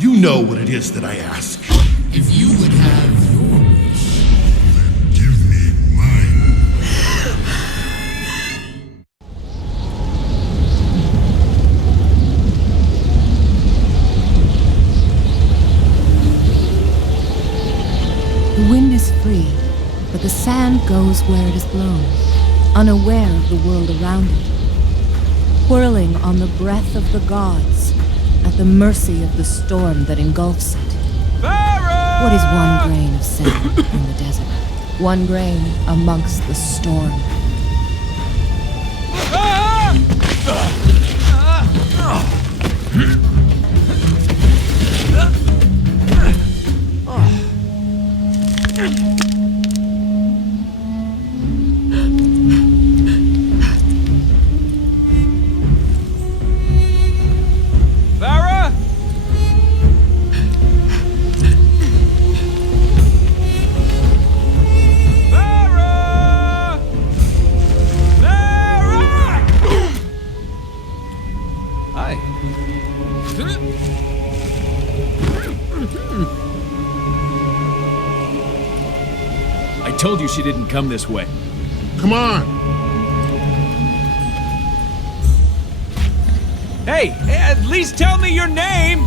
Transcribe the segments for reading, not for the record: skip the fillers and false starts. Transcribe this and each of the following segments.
You know what it is that I ask. If you would have your wish, Then give me mine. The wind is free, but the sand goes where it is blown, unaware of the world around it, whirling on the breath of the gods, at the mercy of the storm that engulfs it. What is one grain of sand in the desert? One grain amongst the storm. I told you she didn't come this way. Come on. Hey, at least tell me your name!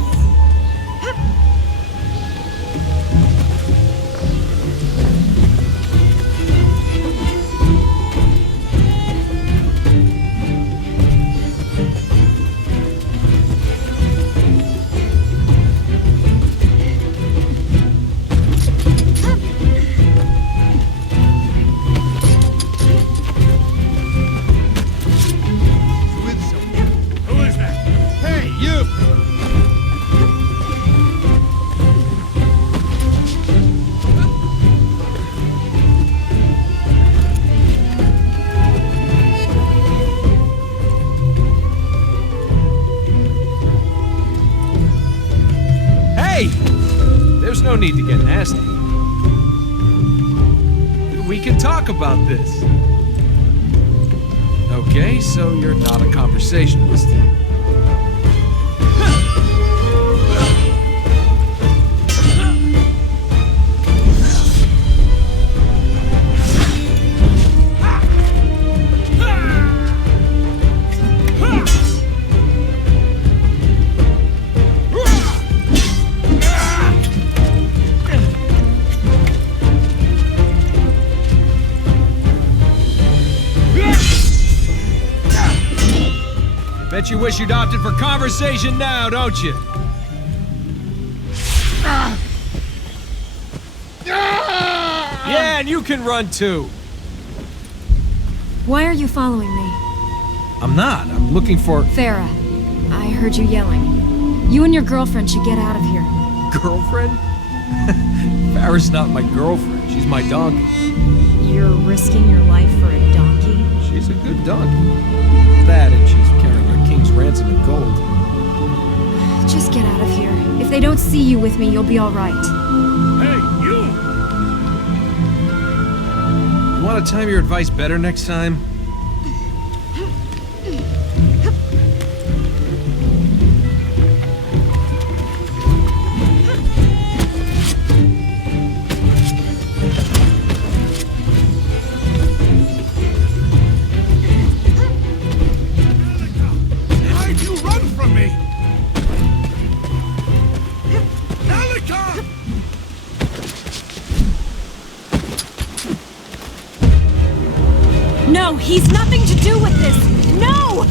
There's no need to get nasty. We can talk about this. Okay, so you're not a conversationalist. Bet you wish you'd opted for conversation now, don't you? Yeah, and you can run too. Why are you following me? I'm not. I'm looking for... Farah, I heard you yelling. You and your girlfriend should get out of here. Girlfriend? Farah's not my girlfriend. She's my donkey. You're risking your life for a donkey? She's a good donkey. That and she's carrying a king's ransom in gold. Just get out of here. If they don't see you with me, you'll be all right. Hey, you! You want to time your advice better next time? No, he's nothing to do with this! No!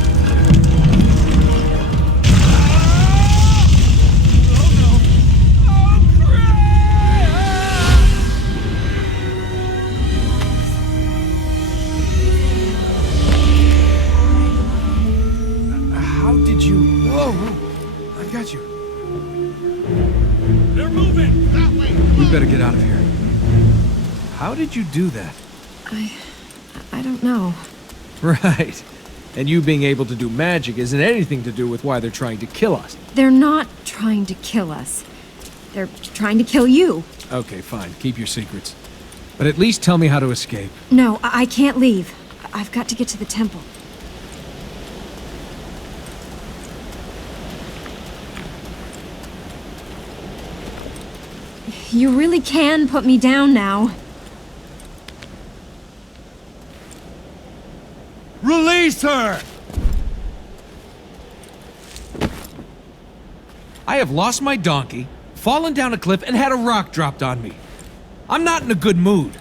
How did you... Whoa! I got you. They're moving! That way! We better get out of here. How did you do that? I don't know. Right. And you being able to do magic isn't anything to do with why they're trying to kill us. They're not trying to kill us. They're trying to kill you. Okay, fine. Keep your secrets. But at least tell me how to escape. No, I can't leave. I've got to get to the temple. You really can put me down now. Release her! I have lost my donkey, fallen down a cliff, and had a rock dropped on me. I'm not in a good mood.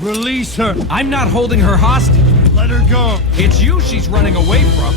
Release her. I'm not holding her hostage. Let her go. It's you she's running away from.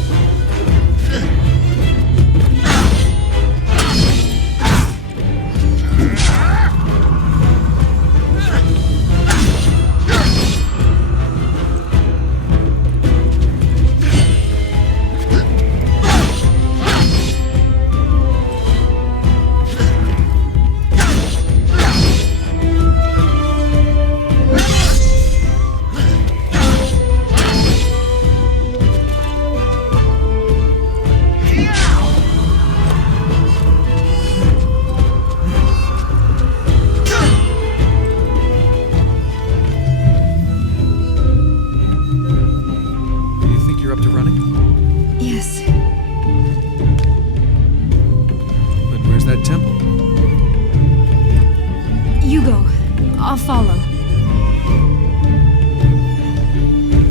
I'll follow.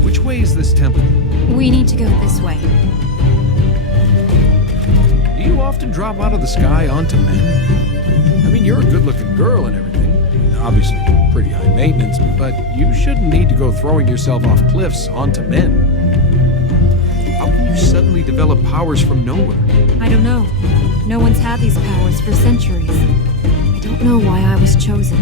Which way is this temple? We need to go this way. Do you often drop out of the sky onto men? I mean, you're a good-looking girl and everything. Obviously, pretty high maintenance, but you shouldn't need to go throwing yourself off cliffs onto men. How can you suddenly develop powers from nowhere? I don't know. No one's had these powers for centuries. I don't know why I was chosen.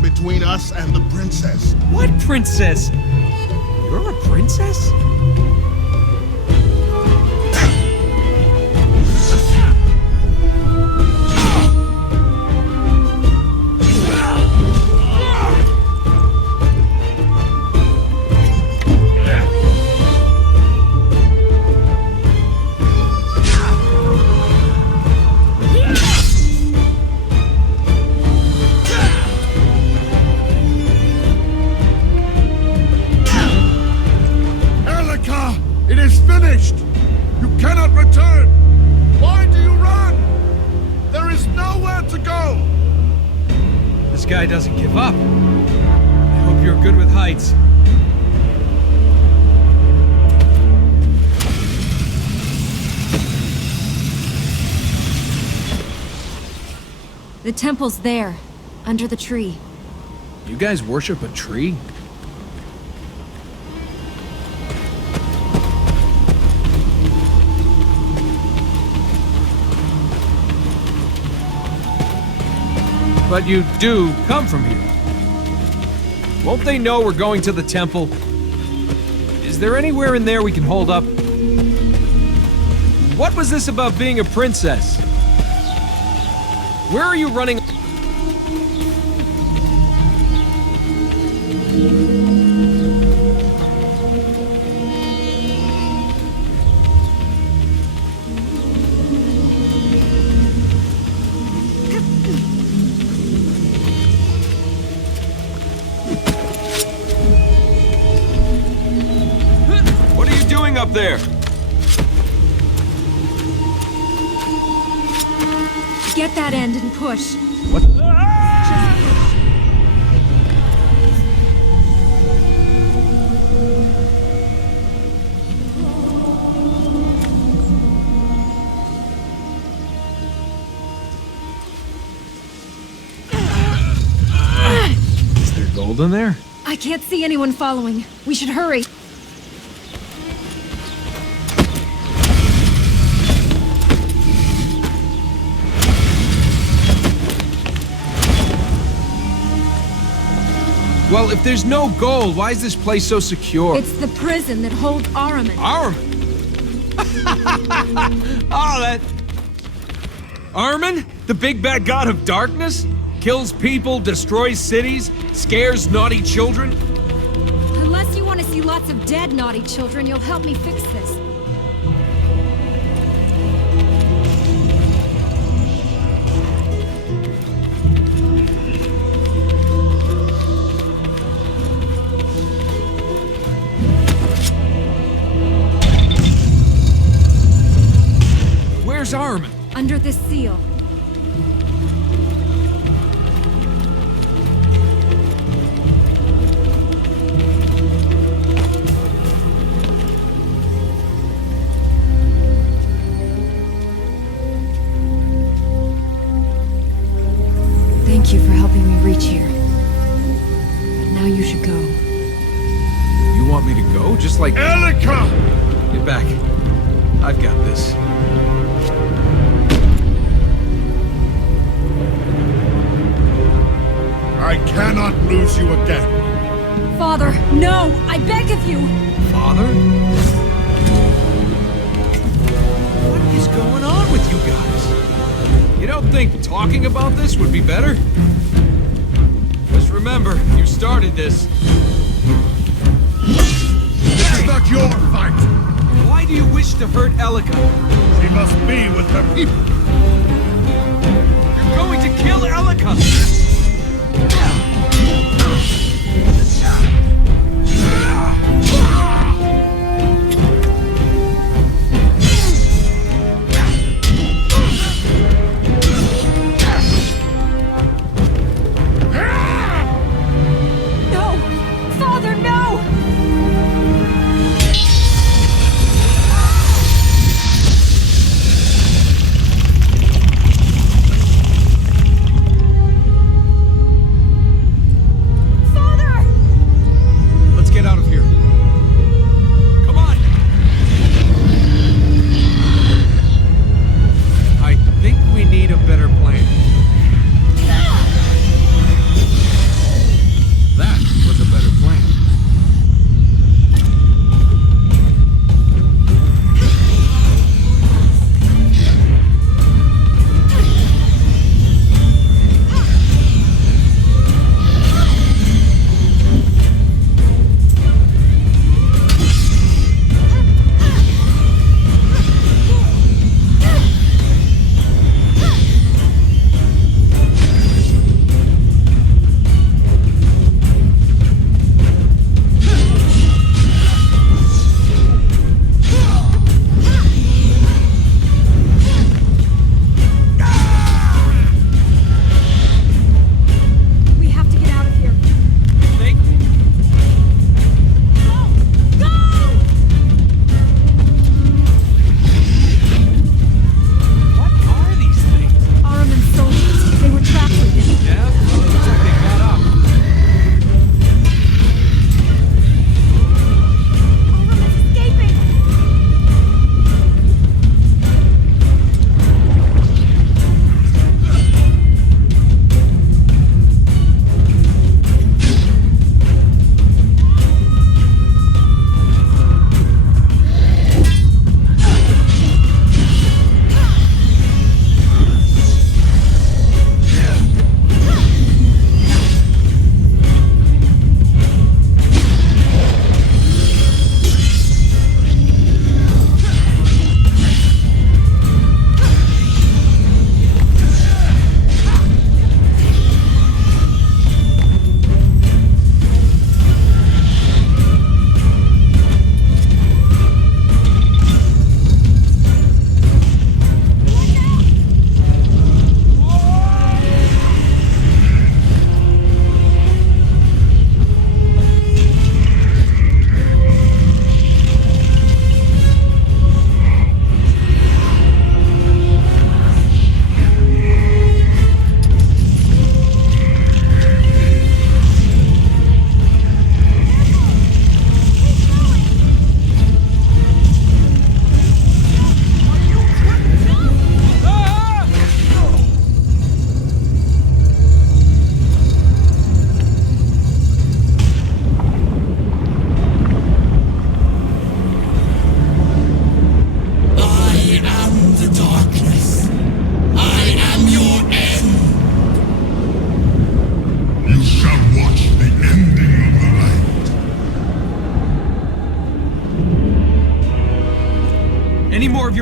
Between us and the princess. What princess? You're a princess? This guy doesn't give up. I hope you're good with heights. The temple's there, under the tree. You guys worship a tree? But you do come from here. Won't they know we're going to the temple? Is there anywhere in there we can hold up? What was this about being a princess? Where are you running? Up there. Get that end and push. What? gold in there? I can't see anyone following. We should hurry. Well, if there's no gold, why is this place so secure? It's the prison that holds Ahriman. Ahriman? Oh, that... Ahriman? The big bad god of darkness? Kills people, destroys cities, scares naughty children? Unless you want to see lots of dead naughty children, you'll help me fix this. Where's Ahriman? Under this seal. Thank you for helping me reach here. But now you should go. You want me to go? Just like... Elika! Get back. I've got this. I cannot lose you again. Father, no! I beg of you! Father? What is going on with you guys? You don't think talking about this would be better? Just remember, you started this. This is not your fight. Why do you wish to hurt Elika? She must be with her people. You're going to kill Elika!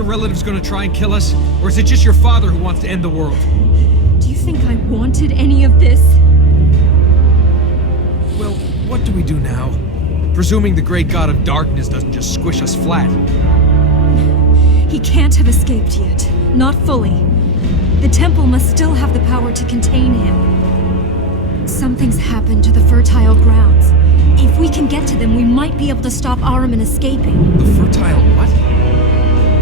your relatives gonna try and kill us? Or is it just your father who wants to end the world? Do you think I wanted any of this? Well, what do we do now? Presuming the great god of darkness doesn't just squish us flat. He can't have escaped yet. Not fully. The temple must still have the power to contain him. Something's happened to the fertile grounds. If we can get to them, we might be able to stop Ahriman escaping. The fertile what?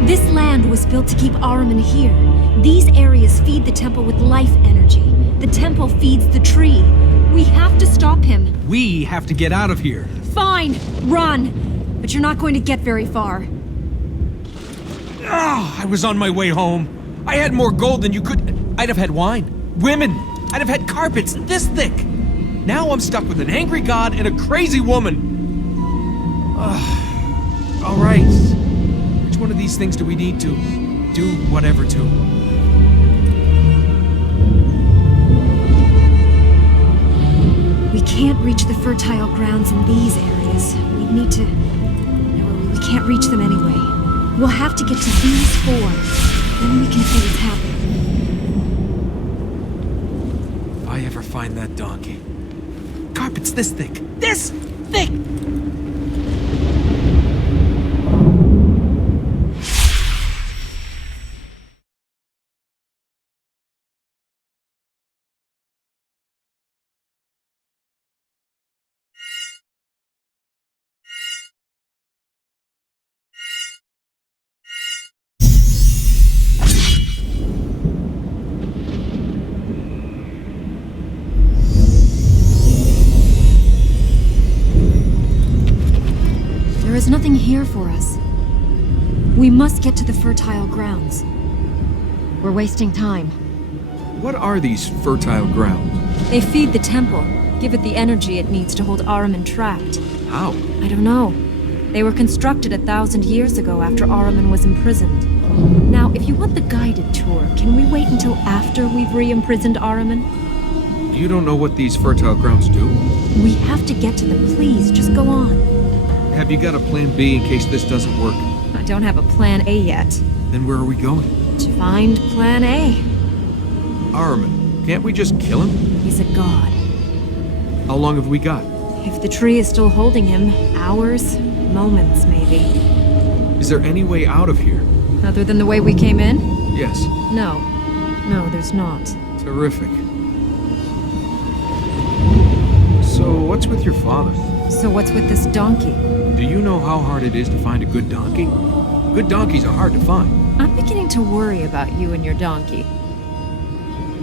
This land was built to keep Ahriman here. These areas feed the temple with life energy. The temple feeds the tree. We have to stop him. We have to get out of here. Fine, run. But you're not going to get very far. I was on my way home. I had more gold than you could. I'd have had wine, women. I'd have had carpets this thick. Now I'm stuck with an angry god and a crazy woman. All right. Which one of these things do we need to do whatever to? We can't reach the fertile grounds in these areas. We need to... No, we can't reach them anyway. We'll have to get to these four. Then we can see what's happening. If I ever find that donkey. Carpets this thick. This thick! There is nothing here for us. We must get to the fertile grounds. We're wasting time. What are these fertile grounds? They feed the temple, give it the energy it needs to hold Ahriman trapped. How? I don't know. They were constructed 1,000 years ago after Ahriman was imprisoned. Now, if you want the guided tour, can we wait until after we've re-imprisoned Ahriman? You don't know what these fertile grounds do? We have to get to them, please. Just go on. Have you got a plan B in case this doesn't work? I don't have a plan A yet. Then where are we going? To find plan A. Ahriman, can't we just kill him? He's a god. How long have we got? If the tree is still holding him, hours, moments maybe. Is there any way out of here? Other than the way we came in? Yes. No. No, there's not. Terrific. So, what's with your father? So what's with this donkey? Do you know how hard it is to find a good donkey? Good donkeys are hard to find. I'm beginning to worry about you and your donkey.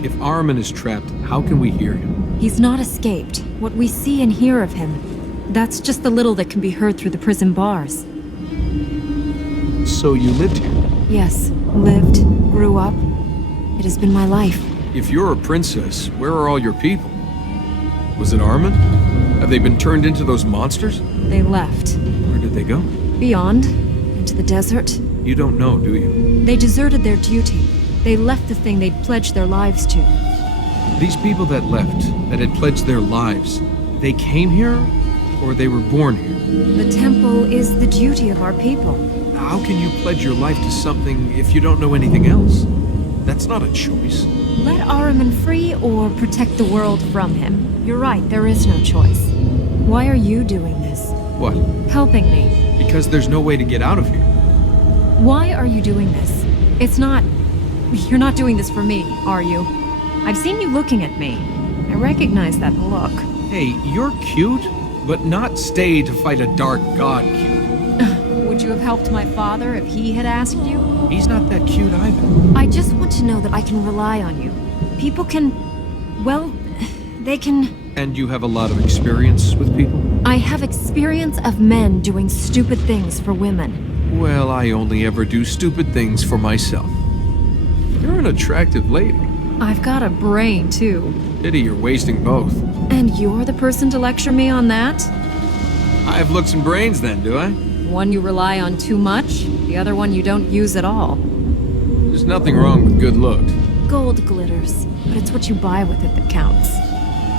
If Ahriman is trapped, how can we hear him? He's not escaped. What we see and hear of him, that's just the little that can be heard through the prison bars. So you lived here? Yes, lived, grew up. It has been my life. If you're a princess, where are all your people? Was it Ahriman? Have they been turned into those monsters? They left. Where did they go? Beyond, into the desert. You don't know, do you? They deserted their duty. They left the thing they'd pledged their lives to. These people that left, that had pledged their lives, they came here, or they were born here? The temple is the duty of our people. How can you pledge your life to something if you don't know anything else? That's not a choice. Let Ahriman free or protect the world from him. You're right, there is no choice. Why are you doing this? What? Helping me. Because there's no way to get out of here. Why are you doing this? It's not... You're not doing this for me, are you? I've seen you looking at me. I recognize that look. Hey, you're cute, but not stay to fight a dark god cute. Would you have helped my father if he had asked you? He's not that cute either. I just want to know that I can rely on you. People can... well, they can... And you have a lot of experience with people? I have experience of men doing stupid things for women. Well, I only ever do stupid things for myself. You're an attractive lady. I've got a brain, too. Pity you're wasting both. And you're the person to lecture me on that? I have looks and brains then, do I? One you rely on too much, the other one you don't use at all. There's nothing wrong with good looks. Gold glitters, but it's what you buy with it that counts.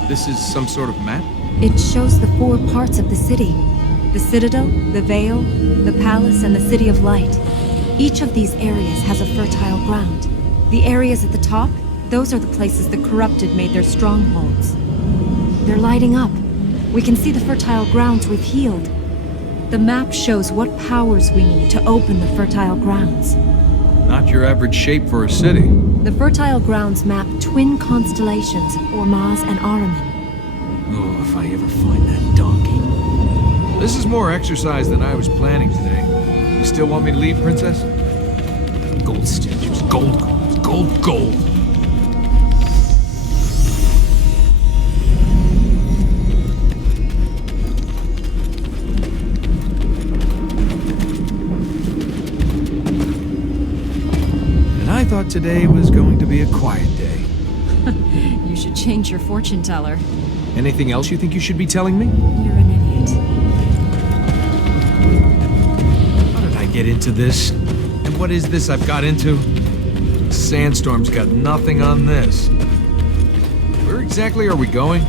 This is some sort of map? It shows the 4 parts of the city. The Citadel, the Vale, the Palace, and the City of Light. Each of these areas has a fertile ground. The areas at the top, those are the places the corrupted made their strongholds. They're lighting up. We can see the fertile grounds we've healed. The map shows what powers we need to open the fertile grounds. Not your average shape for a city. The fertile grounds map twin constellations of Ormaz and Ahriman. Oh, if I ever find that donkey. This is more exercise than I was planning today. You still want me to leave, Princess? Gold statues, gold coins, gold, gold. And I thought today was going to be a quiet day. You should change your fortune teller. Anything else you think you should be telling me? You're an idiot. How did I get into this? And what is this I've got into? Sandstorm's got nothing on this. Where exactly are we going?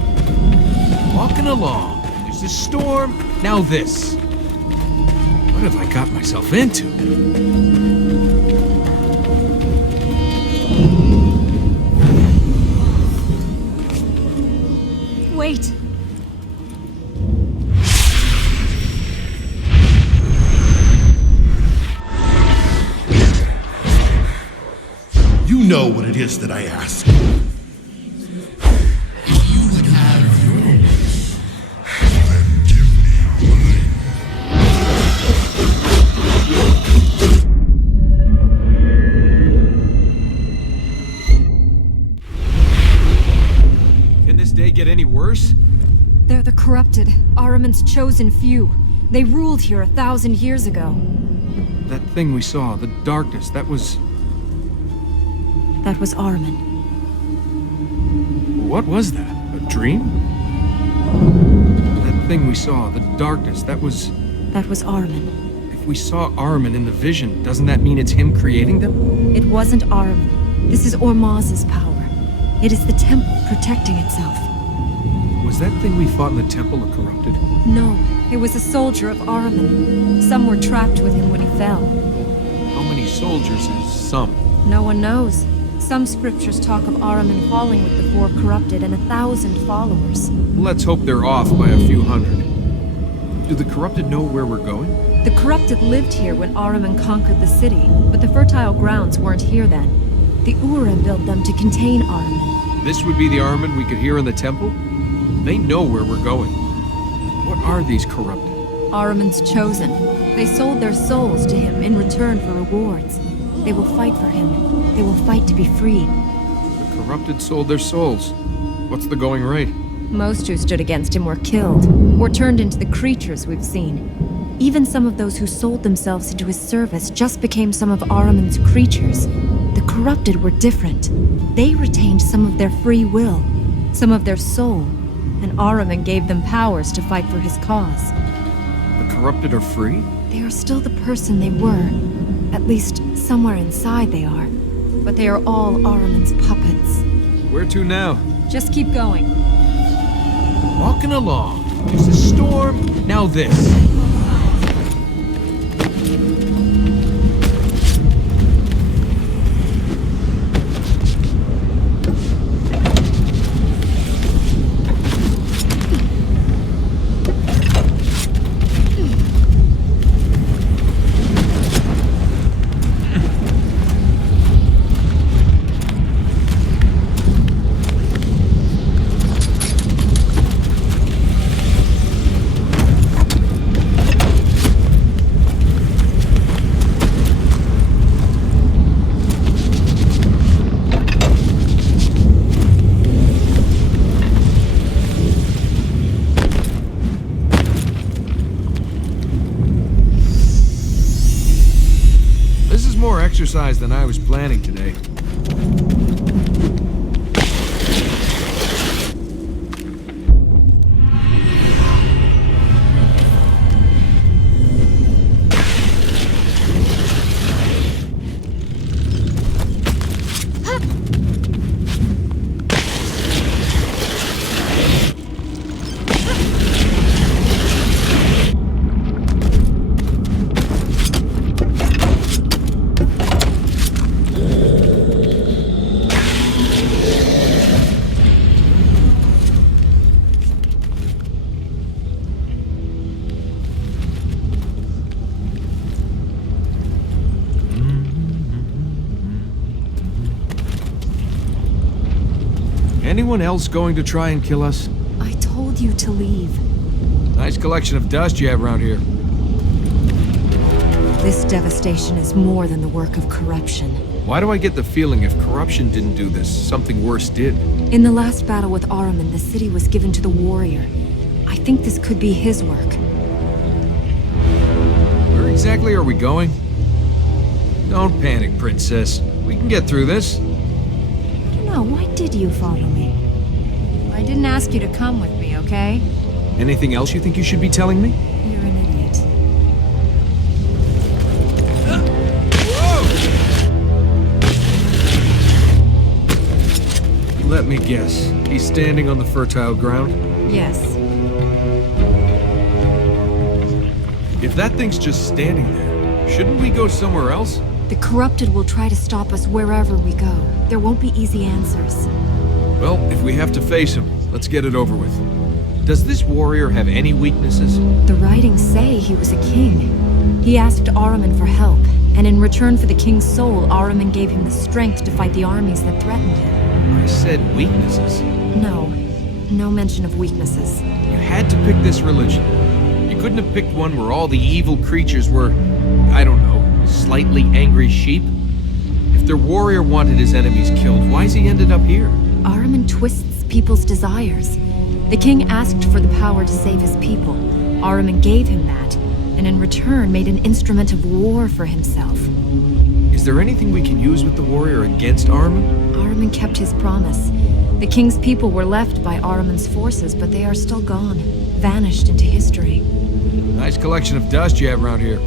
Walking along. There's a storm, now this. What have I got myself into? Wait. You know what it is that I ask. If you would have your wish, Then give me mine. Can this day get any worse? They're the corrupted, Ahriman's chosen few. They ruled here 1,000 years ago. That thing we saw, the darkness, that was... That was Ahriman. What was that? A dream? That thing we saw, the darkness, that was... That was Ahriman. If we saw Ahriman in the vision, doesn't that mean it's him creating them? It wasn't Ahriman. This is Ormaz's power. It is the temple protecting itself. Was that thing we fought in the temple a corrupted? No, it was a soldier of Ahriman. Some were trapped with him when he fell. How many soldiers is some? No one knows. Some scriptures talk of Ahriman falling with the 4 corrupted and 1,000 followers. Let's hope they're off by a few hundred. Do the corrupted know where we're going? The corrupted lived here when Ahriman conquered the city, but the fertile grounds weren't here then. The Ura built them to contain Ahriman. This would be the Ahriman we could hear in the temple? They know where we're going. What are these corrupted? Ahriman's chosen. They sold their souls to him in return for rewards. They will fight for him. They will fight to be freed. The corrupted sold their souls. What's the going rate? Most who stood against him were killed, or turned into the creatures we've seen. Even some of those who sold themselves into his service just became some of Ahriman's creatures. The corrupted were different. They retained some of their free will, some of their soul, and Ahriman gave them powers to fight for his cause. The corrupted are free? They are still the person they were. At least, somewhere inside they are. But they are all Ahriman's puppets. Where to now? Just keep going. Walking along. There's a storm, now this. More exercise than I was planning today. anyone else going to try and kill us? I told you to leave. Nice collection of dust you have around here. This devastation is more than the work of corruption. Why do I get the feeling if corruption didn't do this, something worse did? In the last battle with Ahriman, the city was given to the warrior. I think this could be his work. Where exactly are we going? Don't panic, Princess. We can get through this. I don't know, why did you follow me? I didn't ask you to come with me, okay? Anything else you think you should be telling me? You're an idiot. Let me guess. He's standing on the fertile ground? Yes. If that thing's just standing there, shouldn't we go somewhere else? The corrupted will try to stop us wherever we go. There won't be easy answers. Well, if we have to face him, let's get it over with. Does this warrior have any weaknesses? The writings say he was a king. He asked Ahriman for help, and in return for the king's soul, Ahriman gave him the strength to fight the armies that threatened him. I said weaknesses. No mention of weaknesses. You had to pick this religion. You couldn't have picked one where all the evil creatures were, I don't know, slightly angry sheep? If their warrior wanted his enemies killed, why's he ended up here? Ahriman twists people's desires. The king asked for the power to save his people. Ahriman gave him that, and in return made an instrument of war for himself. Is there anything we can use with the warrior against Ahriman? Ahriman kept his promise. The king's people were left by Ahriman's forces, but they are still gone, vanished into history. Nice collection of dust you have around here.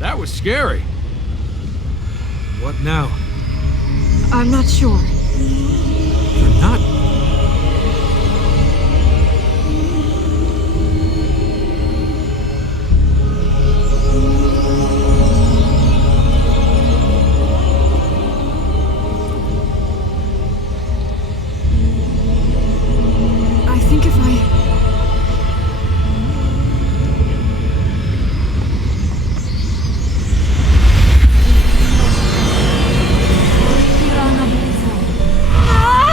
That was scary. What now? I'm not sure. You're not... I think if I... Ah!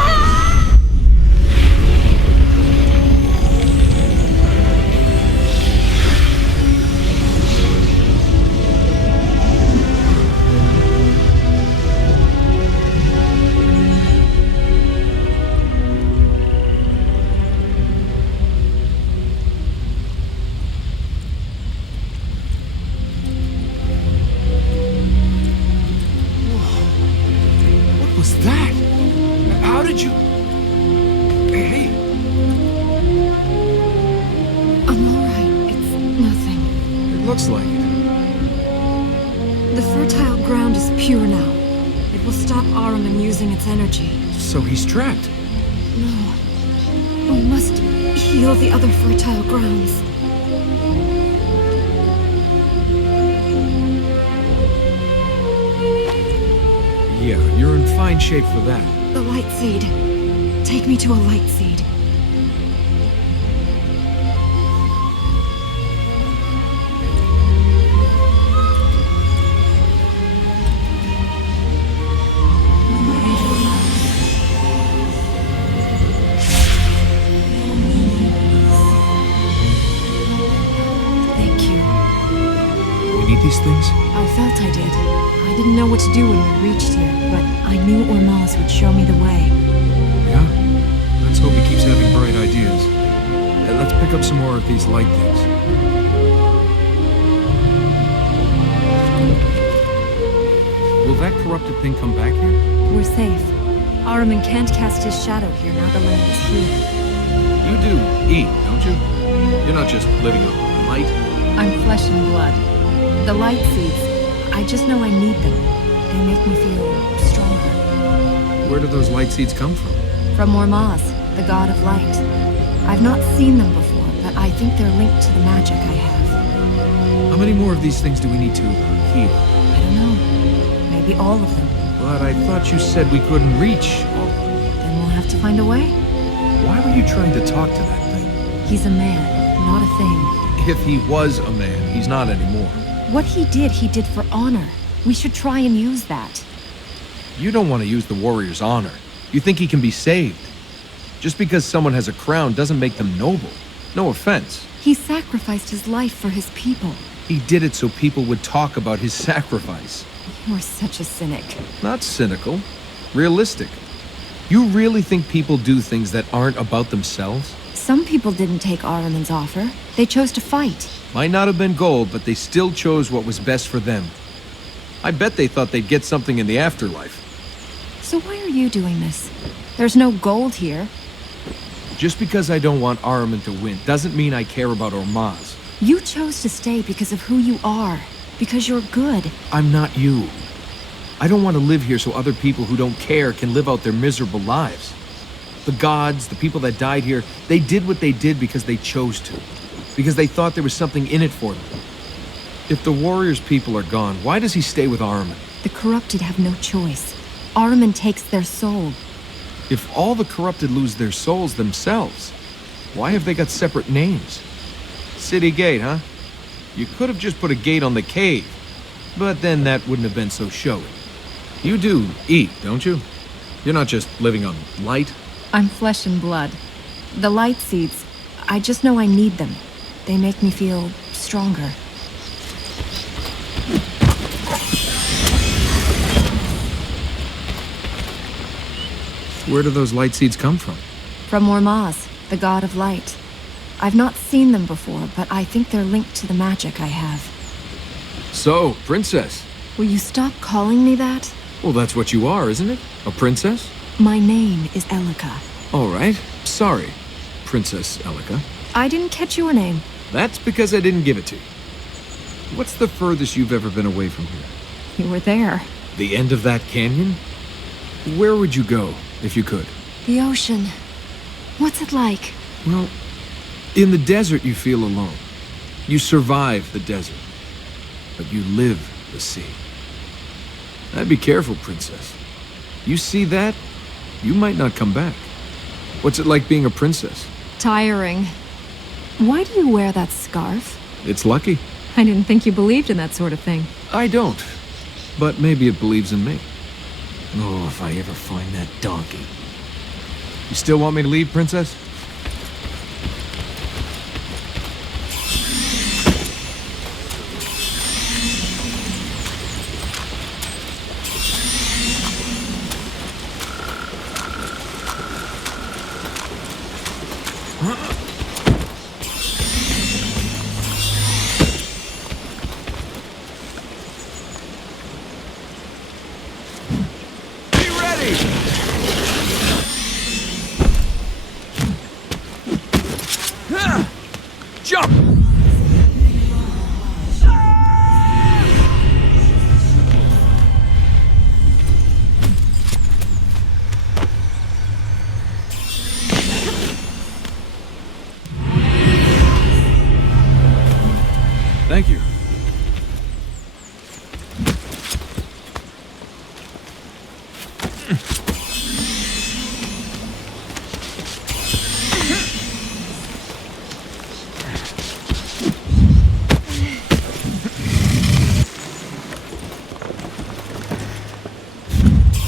Looks like it. The fertile ground is pure now. It will stop Ahriman using its energy. So he's trapped. No. We must heal the other fertile grounds. Yeah, you're in fine shape for that. The light seed. Take me to a light seed. Thank you. You need these things? I felt I did. I didn't know what to do when we reached here, but I knew Ormaz would show me the way. Yeah? Let's hope he keeps having bright ideas. And let's pick up some more of these light things. Will that corrupted thing come back here? We're safe. Ahriman can't cast his shadow here now the land is healed. You do eat, don't you? You're not just living on light. I'm flesh and blood. The light seeds, I just know I need them. They make me feel stronger. Where do those light seeds come from? From Ormaz, the god of light. I've not seen them before, but I think they're linked to the magic I have. How many more of these things do we need to heal? I don't know. Maybe all of them. But I thought you said we couldn't reach. Then we'll have to find a way. Why were you trying to talk to that thing? He's a man, not a thing. If he was a man, he's not anymore. What he did for honor. We should try and use that. You don't want to use the warrior's honor. You think he can be saved. Just because someone has a crown doesn't make them noble. No offense. He sacrificed his life for his people. He did it so people would talk about his sacrifice. You're such a cynic. Not cynical. Realistic. You really think people do things that aren't about themselves? Some people didn't take Ahriman's offer. They chose to fight. Might not have been gold, but they still chose what was best for them. I bet they thought they'd get something in the afterlife. So why are you doing this? There's no gold here. Just because I don't want Ahriman to win doesn't mean I care about Ormaz. You chose to stay because of who you are. Because you're good. I'm not you. I don't want to live here so other people who don't care can live out their miserable lives. The gods, the people that died here, they did what they did because they chose to. Because they thought there was something in it for them. If the warrior's people are gone, why does he stay with Ahriman? The corrupted have no choice. Ahriman takes their soul. If all the corrupted lose their souls themselves, why have they got separate names? City gate, huh? You could have just put a gate on the cave, but then that wouldn't have been so showy. You do eat, don't you? You're not just living on light. I'm flesh and blood. The light seeds, I just know I need them. They make me feel stronger. Where do those light seeds come from? From Ormaz, the god of light. I've not seen them before, but I think they're linked to the magic I have. So, princess. Will you stop calling me that? Well, that's what you are, isn't it? A princess? My name is Elika. All right. Sorry, Princess Elika. I didn't catch your name. That's because I didn't give it to you. What's the furthest you've ever been away from here? You were there. The end of that canyon? Where would you go, if you could? The ocean. What's it like? Well, in the desert you feel alone. You survive the desert. But you live the sea. I'd be careful, princess. You see that, you might not come back. What's it like being a princess? Tiring. Why do you wear that scarf? It's lucky. I didn't think you believed in that sort of thing. I don't. But maybe it believes in me. Oh, if I ever find that donkey. You still want me to leave, princess? Thank you.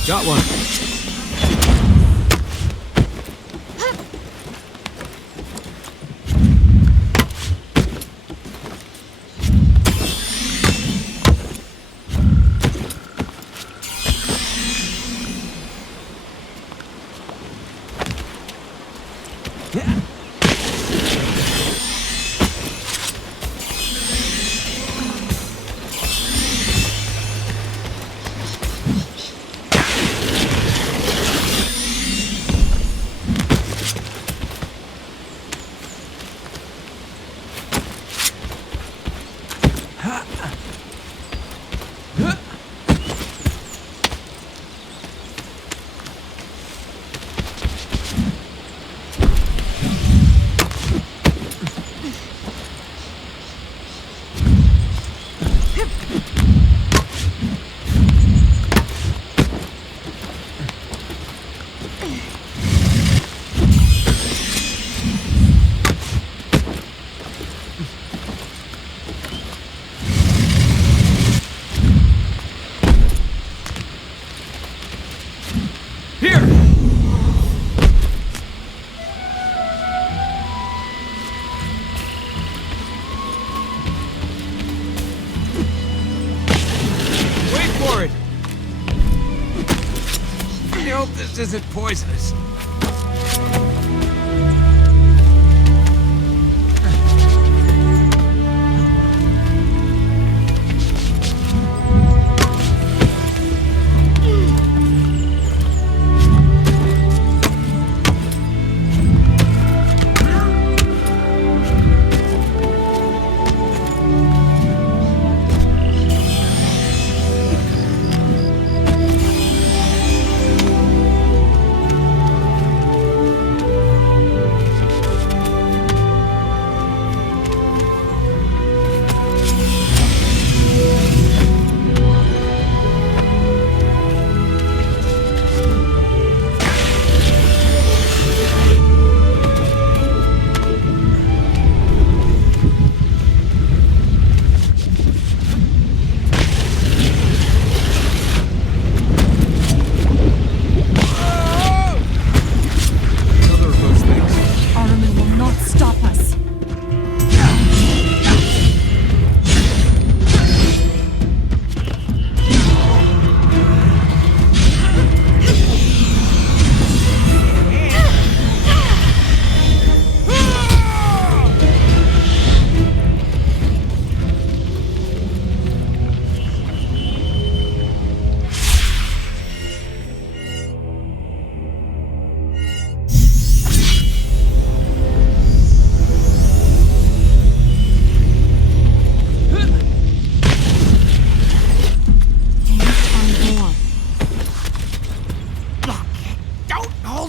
Got one. This isn't poisonous.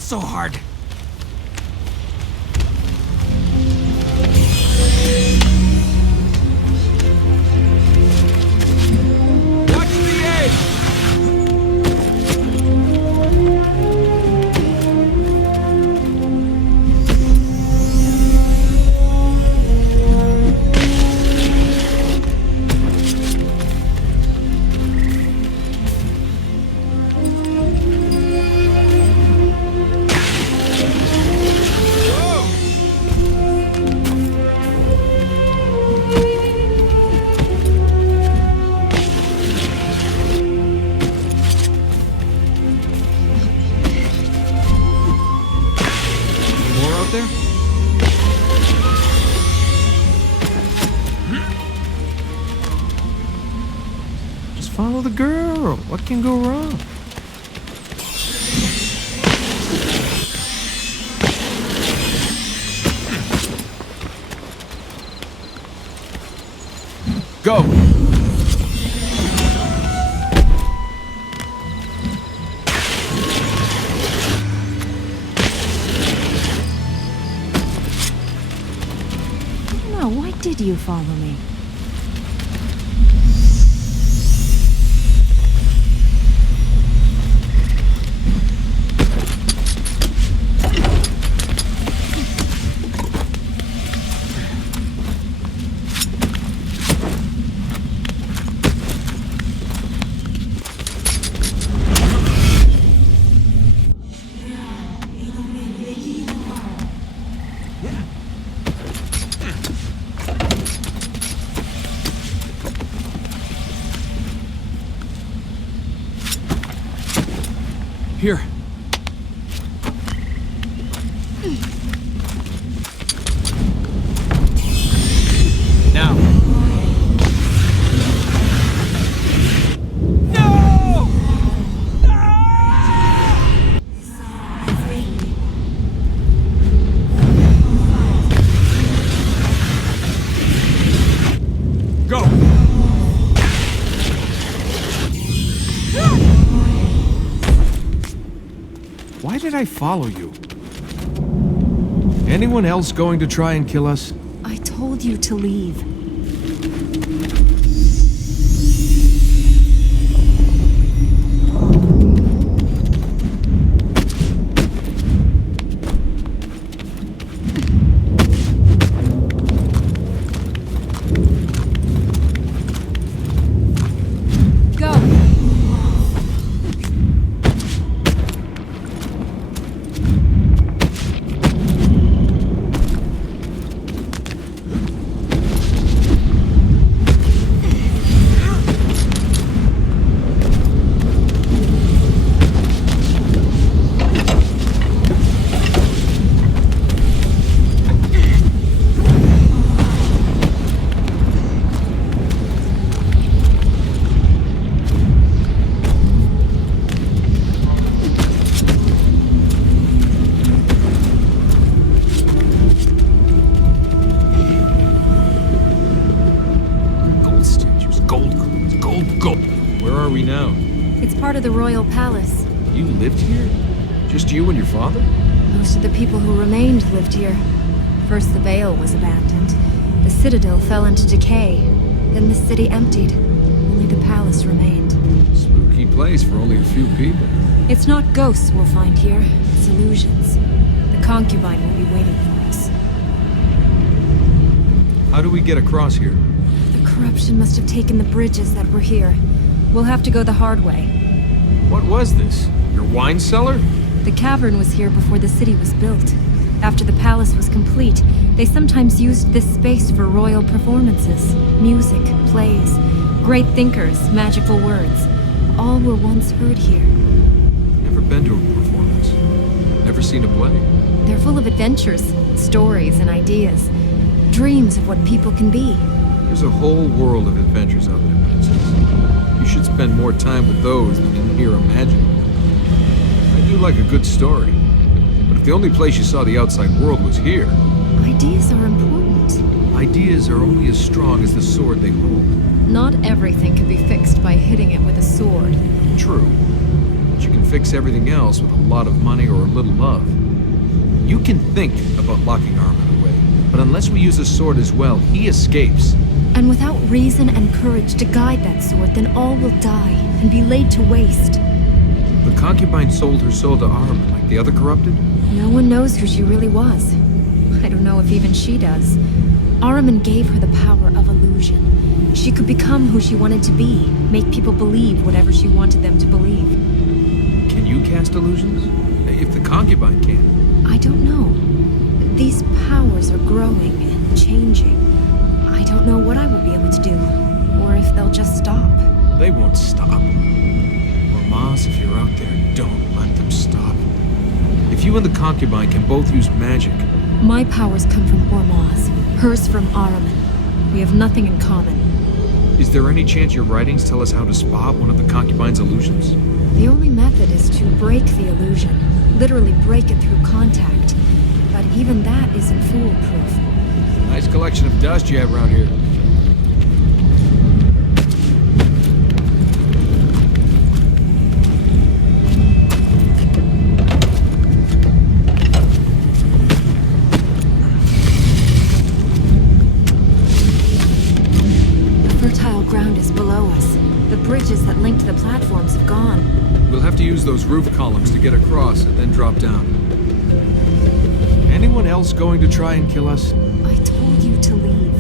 So hard. Watch the edge. There? Just follow the girl. What can go wrong? Go! Why did you follow me? Here. Now. No! Go! Why did I follow you? Anyone else going to try and kill us? I told you to leave. Where are we now? It's part of the royal palace. You lived here? Just you and your father? Most of the people who remained lived here. First the Vale was abandoned. The citadel fell into decay. Then the city emptied. Only the palace remained. Spooky place for only a few people. It's not ghosts we'll find here. It's illusions. The concubine will be waiting for us. How do we get across here? The corruption must have taken the bridges that were here. We'll have to go the hard way. What was this? Your wine cellar? The cavern was here before the city was built. After the palace was complete, they sometimes used this space for royal performances. Music, plays, great thinkers, magical words. All were once heard here. Never been to a performance. Never seen a play. They're full of adventures, stories, and ideas. Dreams of what people can be. There's a whole world of adventures out there, Princess. You should spend more time with those than in here imagining them. I do like a good story. But if the only place you saw the outside world was here... Ideas are important. Ideas are only as strong as the sword they hold. Not everything can be fixed by hitting it with a sword. True. But you can fix everything else with a lot of money or a little love. You can think about locking Armin away, but unless we use a sword as well, he escapes. And without reason and courage to guide that sword, then all will die and be laid to waste. The concubine sold her soul to Armin like the other corrupted? No one knows who she really was. I don't know if even she does. Ahriman gave her the power of illusion. She could become who she wanted to be, make people believe whatever she wanted them to believe. Can you cast illusions? If the concubine can. I don't know. These powers are growing and changing. I don't know what I will be able to do, or if they'll just stop. They won't stop. Ormaz, if you're out there, don't let them stop. If you and the concubine can both use magic... My powers come from Ormaz, hers from Ahriman. We have nothing in common. Is there any chance your writings tell us how to spot one of the concubine's illusions? The only method is to break the illusion, literally break it through contact. But even that isn't foolproof. Nice collection of dust you have around here. The fertile ground is below us. The bridges that link to the platforms have gone. We'll have to use those roof columns to get across and then drop down. Anyone else going to try and kill us? I told you to leave.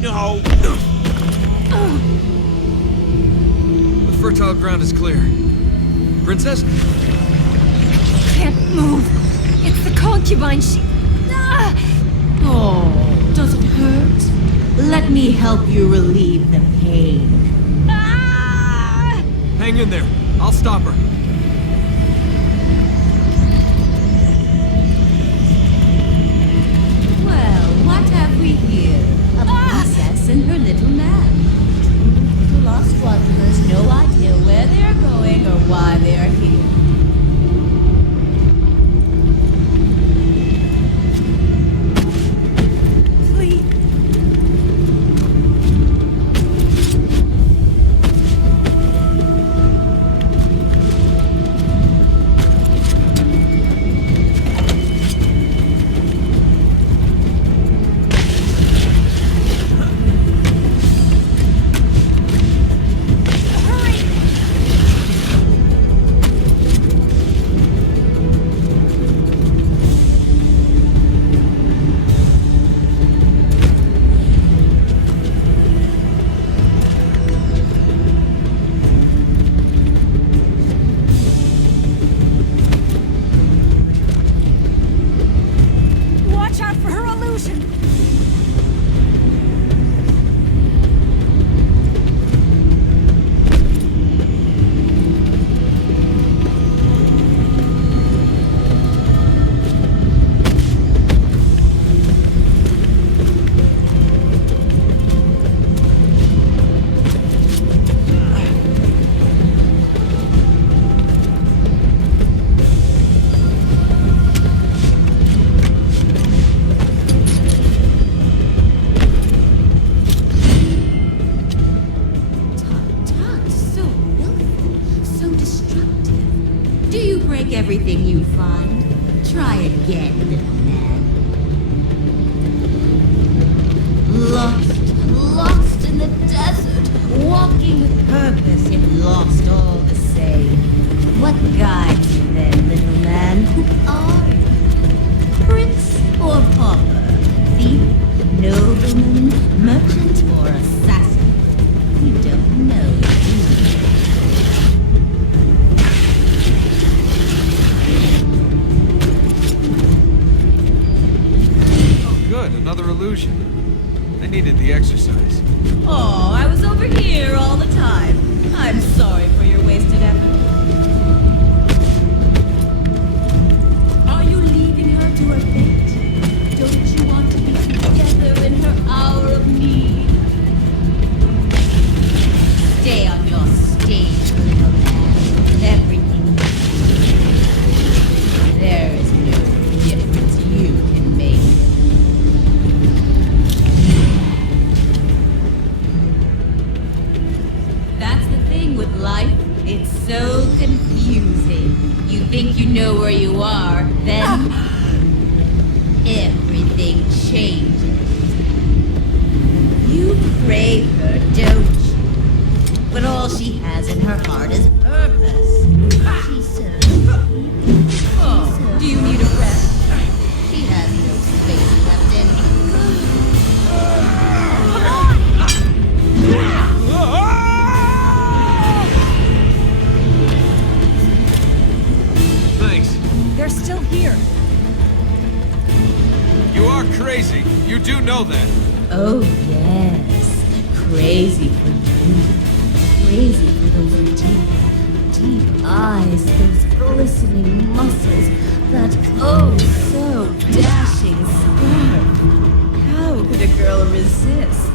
No! The fertile ground is clear. Princess? Can't move. It's the concubine. She... Oh, does it hurt? Let me help you relieve the pain. Hang in there. I'll stop her. Well, what have we here? A princess and her little man. The lost wanderers, no idea where they're going or why they're here. Everything you find. Try again, little man. Lost in the desert, walking with purpose, yet lost all the same. What guides you then, little man? Who are you? Prince or pauper? Thief, nobleman, merchant, or assassin? You don't know, do you? Another illusion. I needed the exercise. Oh, I was over here all the time. I'm sorry for your wasted effort. Are you leaving her to her fate? Don't you want to be together in her hour of need? Stay on your stage, little man. Everything you do. There is no difference you can make. With life, it's so confusing. You think you know where you are, then everything changes. You crave her, don't you? But all she has in her heart is purpose. She serves people. Oh, do you need a rest? She has no space left in her. They're still here. You are crazy. You do know that. Oh, yes. Crazy for you. Crazy for those deep eyes, those glistening muscles, that oh so dashing skirt. How could a girl resist?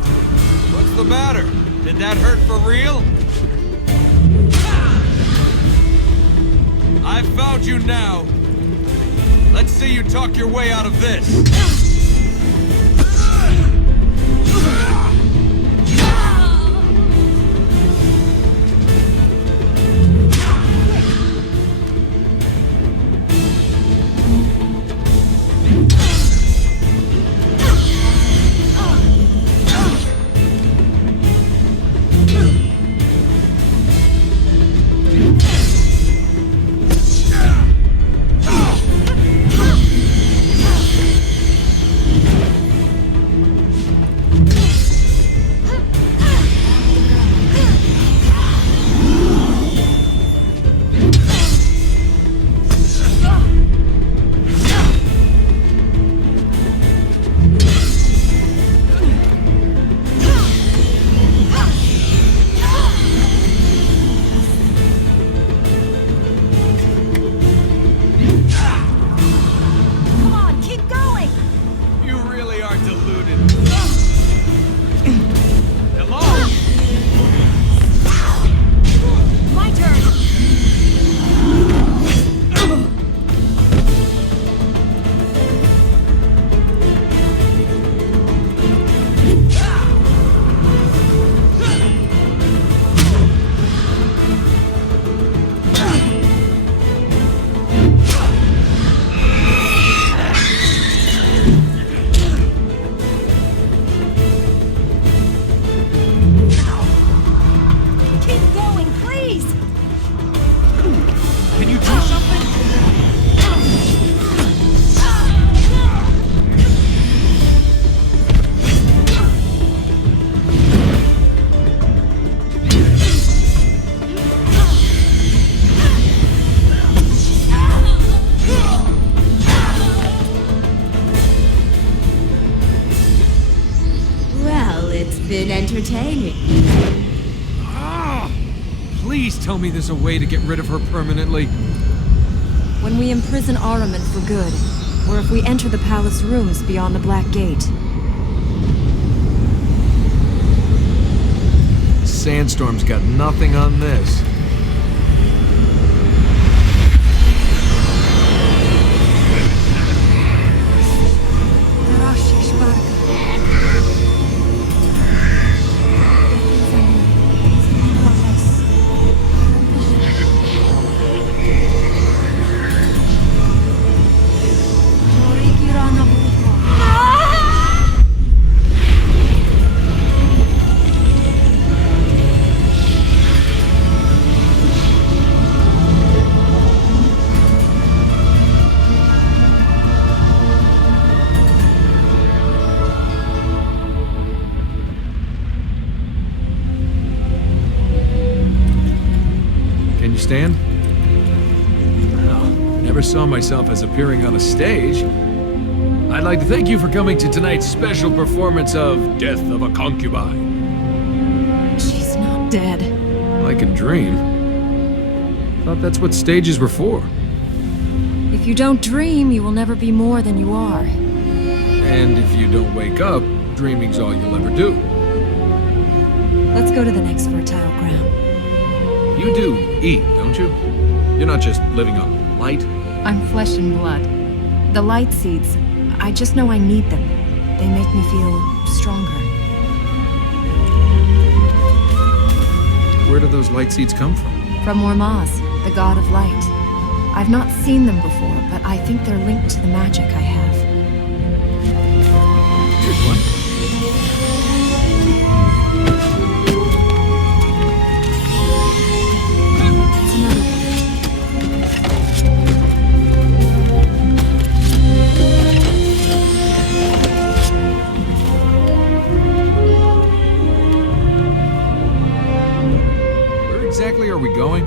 What's the matter? Did that hurt for real? I found you now. Let's see you talk your way out of this. been entertaining. Ah! Please tell me there's a way to get rid of her permanently. When we imprison Ahriman for good, or if we enter the palace rooms beyond the Black Gate. Sandstorm's got nothing on this. Stand? Well, never saw myself as appearing on a stage. I'd like to thank you for coming to tonight's special performance of Death of a Concubine. She's not dead. I can dream. Thought that's what stages were for. If you don't dream, you will never be more than you are. And if you don't wake up, dreaming's all you'll ever do. Let's go to the next fertile ground. You do eat, don't you? You're not just living on light. I'm flesh and blood. The light seeds, I just know I need them. They make me feel stronger. Where do those light seeds come from? From Ormaz, the god of light. I've not seen them before, but I think they're linked to the magic I have. Here's one. Exactly are we going?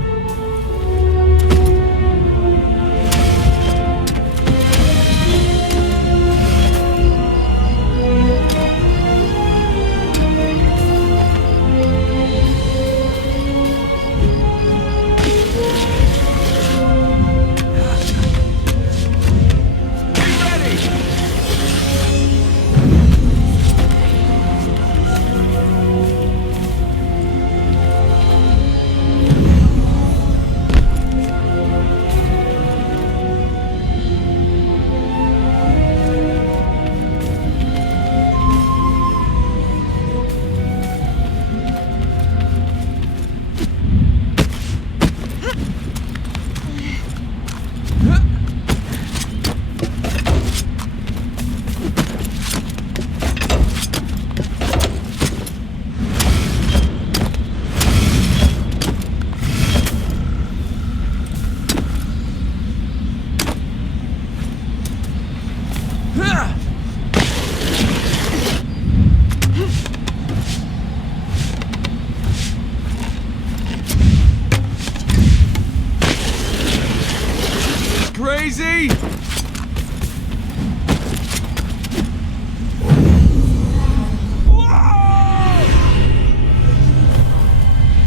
Crazy?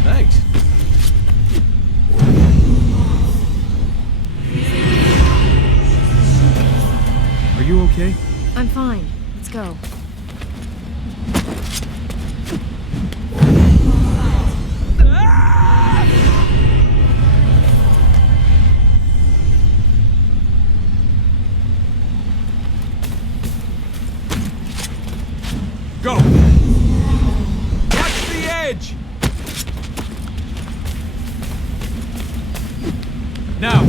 Thanks. Are you okay? I'm fine. Let's go. Go! Watch the edge! Now!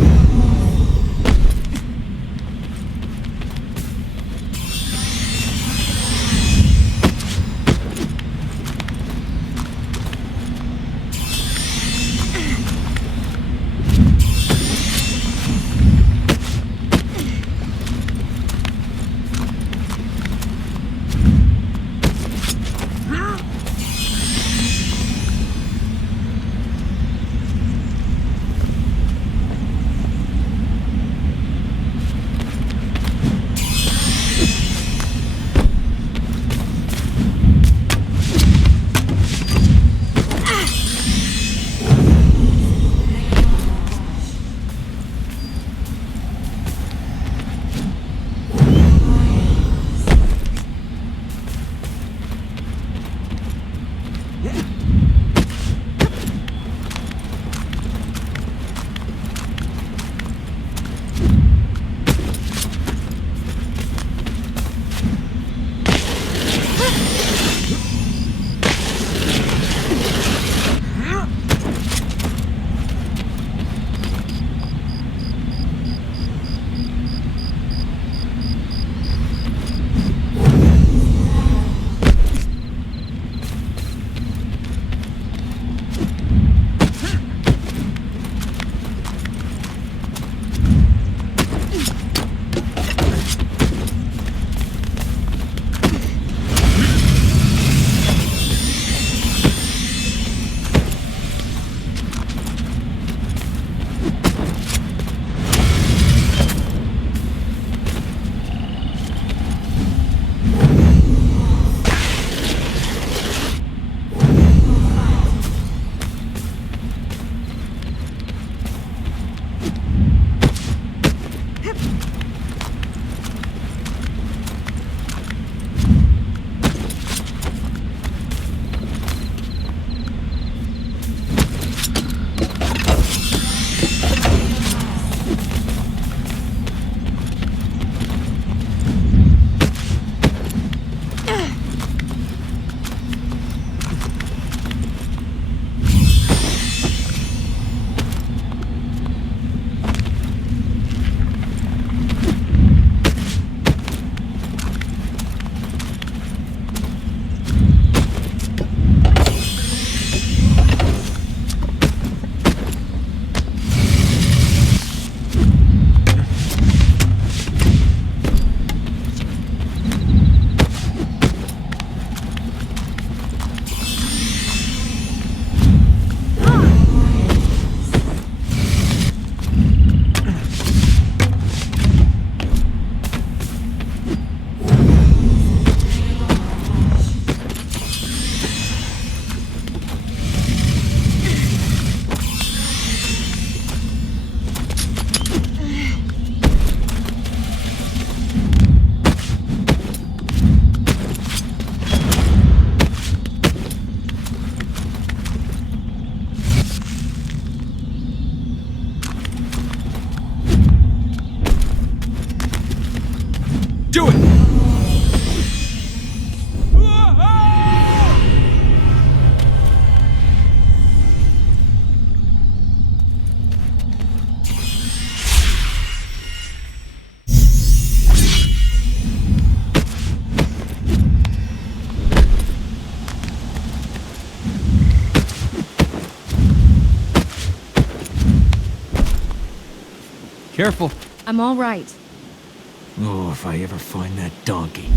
Do it! Careful. I'm all right. Oh, if I ever find that donkey.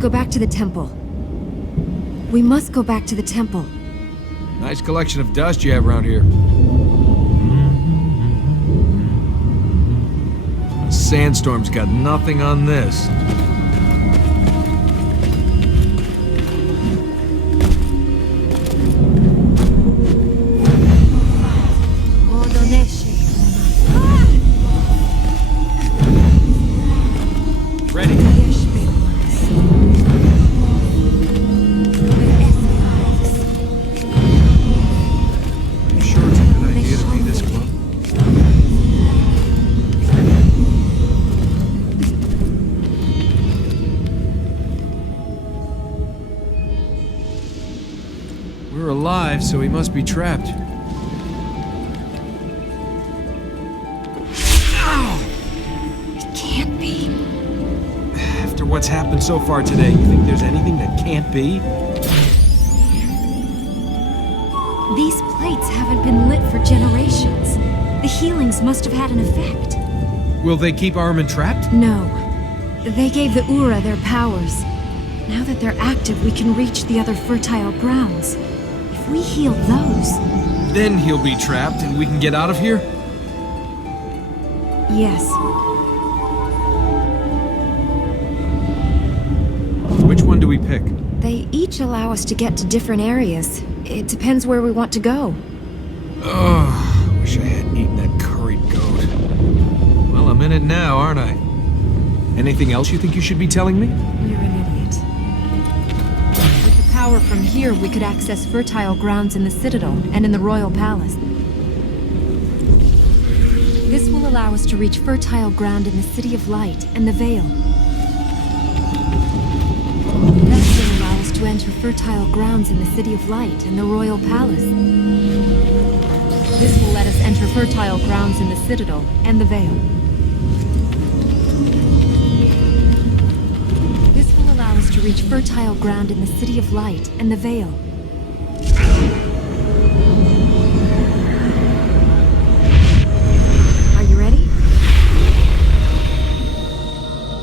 Go back to the temple. We must go back to the temple. Nice collection of dust you have around here. A sandstorm's got nothing on this. alive, so he must be trapped. It can't be. After what's happened so far today, you think there's anything that can't be? These plates haven't been lit for generations. The healings must have had an effect. Will they keep Armin trapped? No. They gave the Ura their powers. Now that they're active, we can reach the other fertile grounds. If we heal those... Then he'll be trapped and we can get out of here? Yes. Which one do we pick? They each allow us to get to different areas. It depends where we want to go. Oh, wish I hadn't eaten that curried goat. Well, I'm in it now, aren't I? Anything else you think you should be telling me? You're an idiot. With the power from here, we could access fertile grounds in the Citadel and in the Royal Palace. This will allow us to reach fertile ground in the City of Light and the Vale. That will allow us to enter fertile grounds in the City of Light and the Royal Palace. This will let us enter fertile grounds in the Citadel and the Vale. This will allow us to reach fertile ground in the City of Light and the Vale. Are you ready?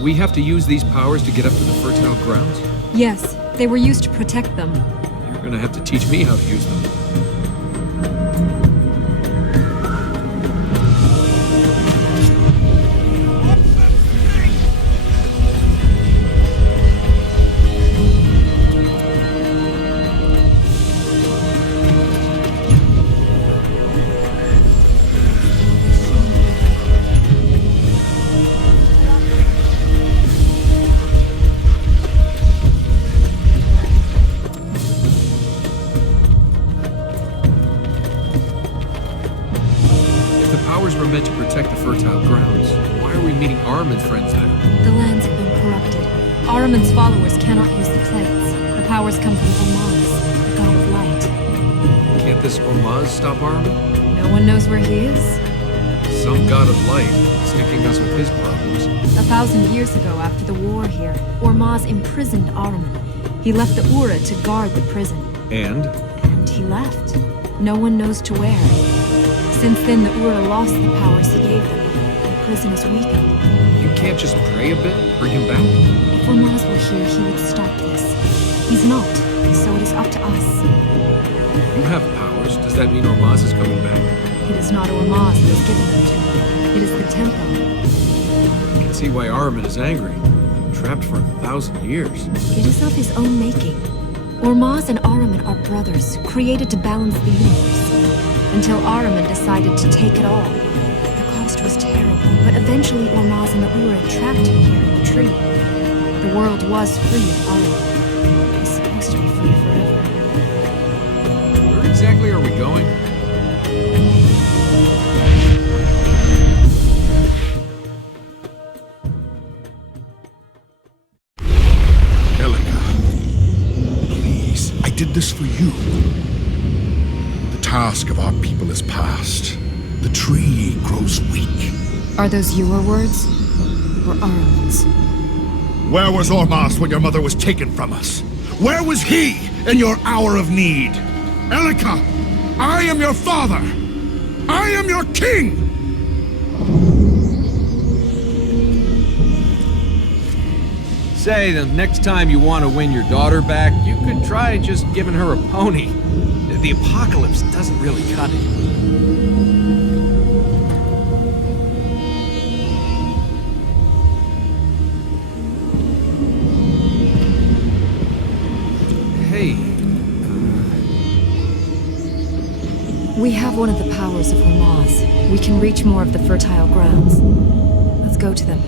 We have to use these powers to get up to the fertile grounds? Yes, they were used to protect them. You're gonna have to teach me how to use them. Were meant to protect the fertile grounds. Why are we meeting Armin's friends there? The lands have been corrupted. Ahriman's followers cannot use the plates. The powers come from Ormaz, the god of light. Can't this Ormaz stop Armin? No one knows where he is. Some god of light sticking us with his problems. 1,000 years ago, after the war here, Ormaz imprisoned Ahriman. He left the Ura to guard the prison. And he left. No one knows to where. Since then, the Ura lost the powers he gave them. The prison is weakened. You can't just pray a bit, bring him back? If Ormaz were here, he would stop this. He's not, so it is up to us. You have powers. Does that mean Ormaz is coming back? It is not Ormaz who has given them to me. It is the temple. I can see why Armin is angry. Trapped for 1,000 years. It is of his own making. Ormaz and Ahriman are brothers, created to balance the universe. Until Ahriman decided to take it all. The cost was terrible, but eventually Ormaz and the Ura trapped him here in the tree. The world was free of Ahriman. It was supposed to be free forever. Where exactly are we going? Elika, please, I did this for you. The task of our people is past. The tree grows weak. Are those your words? Or Ahriman's? Where was Ormaz when your mother was taken from us? Where was he in your hour of need? Elika, I am your father. I am your king. Say, the next time you want to win your daughter back, you could try just giving her a pony. The apocalypse doesn't really cut it. Hey. We have one of the powers of Ormaz. We can reach more of the fertile grounds. Let's go to them.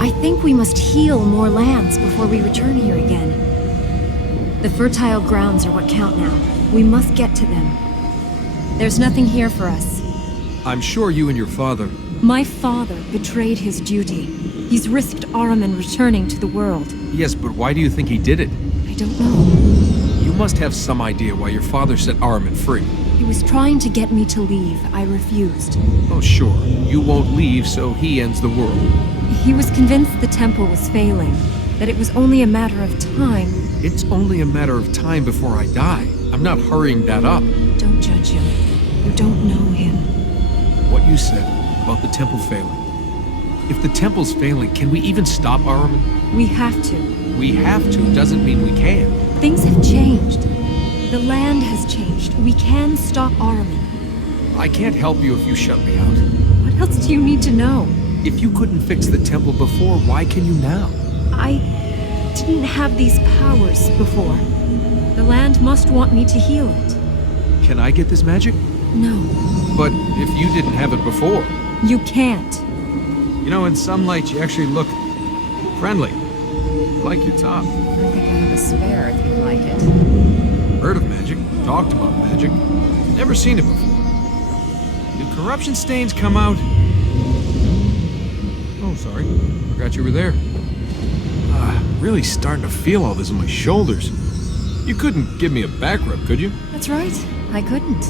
I think we must heal more lands before we return here again. The fertile grounds are what count now. We must get to them. There's nothing here for us. I'm sure you and your father My father betrayed his duty. He's risked Ahriman returning to the world. Yes, but why do you think he did it? I don't know. You must have some idea why your father set Ahriman free. He was trying to get me to leave. I refused. Oh, sure. You won't leave, so he ends the world. He was convinced the temple was failing, that it was only a matter of time. It's only a matter of time before I die. I'm not hurrying that up. Don't judge him. You don't know him. What you said about the temple failing. If the temple's failing, can we even stop Ahriman? We have to. We have to doesn't mean we can. Things have changed. The land has changed. We can stop Ahriman. I can't help you if you shut me out. What else do you need to know? If you couldn't fix the temple before, why can you now? I didn't have these powers before. The land must want me to heal it. Can I get this magic? No, But if you didn't have it before... you can't. You know, in some light, you actually look friendly. Like your top. I think I have a spare if you'd like it. Heard of magic, talked about magic, never seen it before. Do corruption stains come out? Oh, sorry. Forgot you were there. Really starting to feel all this on my shoulders. You couldn't give me a back rub, could you? That's right. I couldn't.